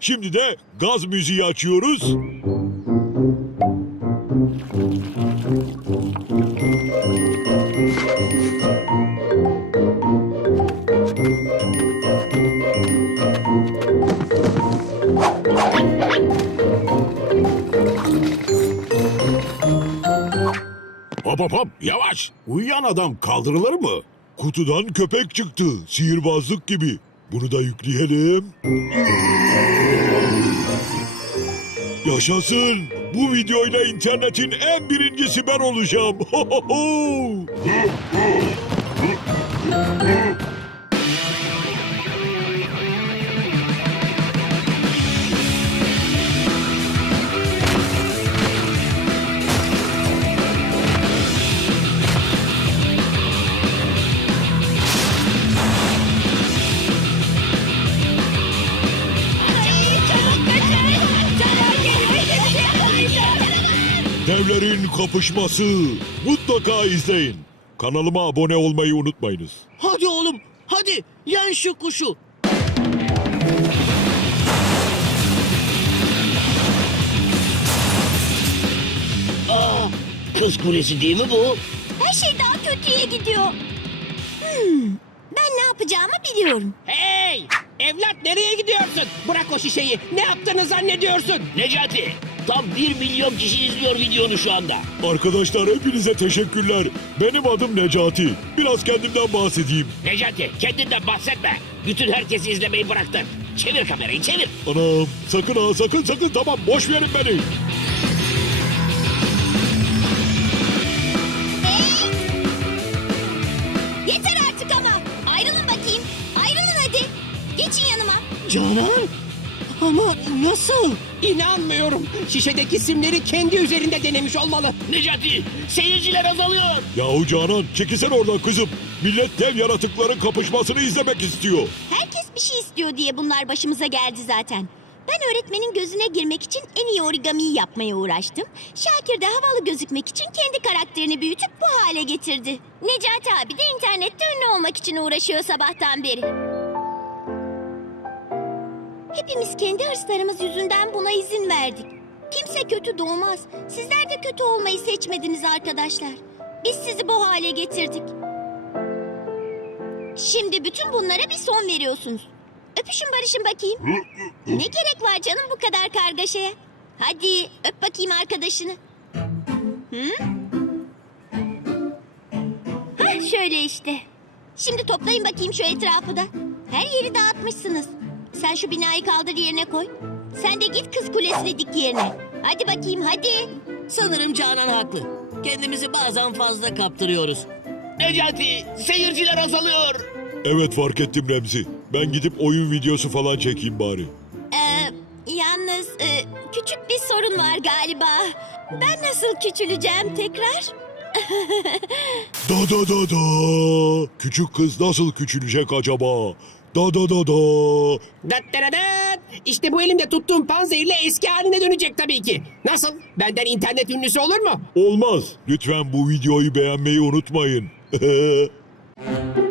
Şimdi de gaz müziği açıyoruz. Hop hop hop yavaş. Uyuyan adam kaldırılır mı? Kutudan köpek çıktı. Sihirbazlık gibi. Bunu da yükleyelim. Yaşasın. Bu videoyla internetin en birincisi ben olacağım. Devlerin kapışması. Mutlaka izleyin. Kanalıma abone olmayı unutmayınız. Hadi oğlum hadi yen şu kuşu. Aa, kız kulesi değil mi bu? Her şey daha kötüye gidiyor. Hmm, ben ne yapacağımı biliyorum. Hey! Evlat nereye gidiyorsun? Bırak o şişeyi. Ne yaptığını zannediyorsun? Necati tam bir milyon kişi izliyor videonu şu anda. Arkadaşlar hepinize teşekkürler. Benim adım Necati. Biraz kendimden bahsedeyim. Necati kendinden bahsetme. Bütün herkesi izlemeyi bıraktın. Çevir kamerayı çevir. Anam sakın ha sakın sakın tamam boş verin beni. Yeter artık ama. Ayrılın bakayım. Ayrılın hadi. Geçin yanıma. Canan ama nasıl? İnanmıyorum. Şişedeki simleri kendi üzerinde denemiş olmalı. Necati seyirciler azalıyor. Yahu Canan çekilsen oradan kızım. Millet dev yaratıkların kapışmasını izlemek istiyor. Herkes bir şey istiyor diye bunlar başımıza geldi zaten. Ben öğretmenin gözüne girmek için en iyi origamiyi yapmaya uğraştım. Şakir de havalı gözükmek için kendi karakterini büyütüp bu hale getirdi. Necati abi de internette ünlü olmak için uğraşıyor sabahtan beri. Hepimiz kendi hırslarımız yüzünden buna izin verdik. Kimse kötü doğmaz. Sizler de kötü olmayı seçmediniz arkadaşlar. Biz sizi bu hale getirdik. Şimdi bütün bunlara bir son veriyorsunuz. Öpüşün barışın bakayım. ne gerek var canım bu kadar kargaşaya? Hadi öp bakayım arkadaşını. Hı? Hah şöyle işte. Şimdi toplayın bakayım şu etrafı da. Her yeri dağıtmışsınız. Sen şu binayı kaldır yerine koy. Sen de git kız kulesini dik yerine. Hadi bakayım hadi. Sanırım Canan haklı. Kendimizi bazen fazla kaptırıyoruz. Necati seyirciler azalıyor. Evet fark ettim Remzi. Ben gidip oyun videosu falan çekeyim bari. Ee, yalnız e, küçük bir sorun var galiba. Ben nasıl küçüleceğim tekrar? Da da da da. Küçük kız nasıl küçülecek acaba? Da da da da. Dat İşte bu elimde tuttuğum panzehirle eski haline dönecek tabii ki. Nasıl? Benden internet ünlüsü olur mu? Olmaz. Lütfen bu videoyu beğenmeyi unutmayın.